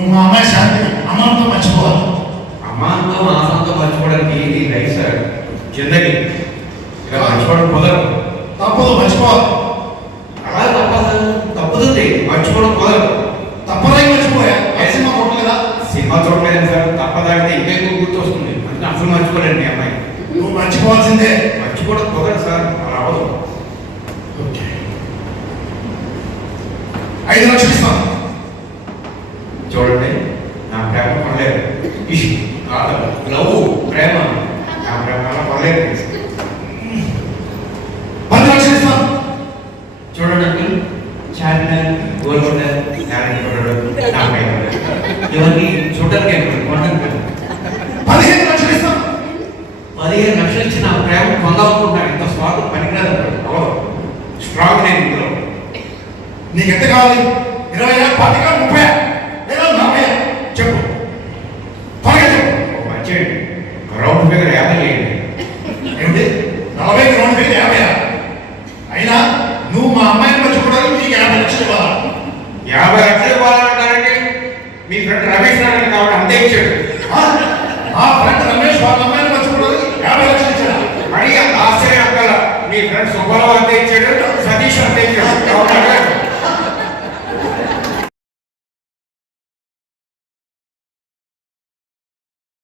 నువ్వు మా అమ్మాయి శాంతి అమ్మాతో మర్చిపోవాలి. అమ్మాతో ఆనందంతో మర్చిపోవడానికి ఇది రైట్ సార్. జిందగీ ఇలా మర్చిపోవడం కుదరదు. తప్పదు, మర్చిపోవాలి. అలా తప్పుతుంది, మర్చిపోవడం కుదరదు. తప్పదై మర్చిపోయా. సినిమా చూడలేదా? సినిమా చూడలేదు సార్. తప్పదాడితే ఇంకా ఎక్కువ గుర్తు వస్తుంది. అందుకే అసలు మర్చిపోలేండి మీ అమ్మాయి. నువ్వు మర్చిపోవాల్సిందే. మర్చిపోవడం కుదరదు సార్, అలా అవ్వదు. 5 లక్షలు ఇస్తాను. చూడండి, నా ప్రేమ పడలేదు. లవ్ ప్రేమ, నా ప్రేమ పడలేదు. 10 లక్షలు ఇస్తాను. చూడండి అంకుల్, చార్మినార్, గోల్కొండ, నారాయణ నా ప్రేమ ఇవన్నీ చూడడానికి 15 లక్షలు ఇస్తాను. 15 లక్షలు ఇచ్చి నా ప్రేమ పొందాలనుకుంటున్నాను. ఇంత స్వార్థం పనికిరాదు. స్ట్రాంగ్ నేను ఇందులో. నీకు ఎంత కావాలి? 20, 10, 30 లేదా 40? చెప్పు, త్వరగా చెప్పు. మంచి రౌండ్ ఫిగర్ 50 చేయండి. ఏమిటి 40 రౌండ్ ఫిగర్ 50? అయినా నువ్వు మా అమ్మాయిని మర్చిపోవడానికి నీకు 50 లక్షలు ఇవ్వాలా? 50 లక్షలు ఇవ్వాలంటారంటే మీ ఫ్రెండ్ రమేష్ నారాయణ కాబట్టి అంతే ఇచ్చాడు. ఆ ఫ్రెండ్ రమేష్ వాళ్ళ అమ్మాయిని మర్చిపోవడానికి 50 లక్షలు ఇచ్చాడు. మరి ఆశ్చర్యం అక్కల మీ ఫ్రెండ్ సుబ్బారావు అంతే ఇచ్చాడు, సతీష్ అంతే ఇచ్చాడు.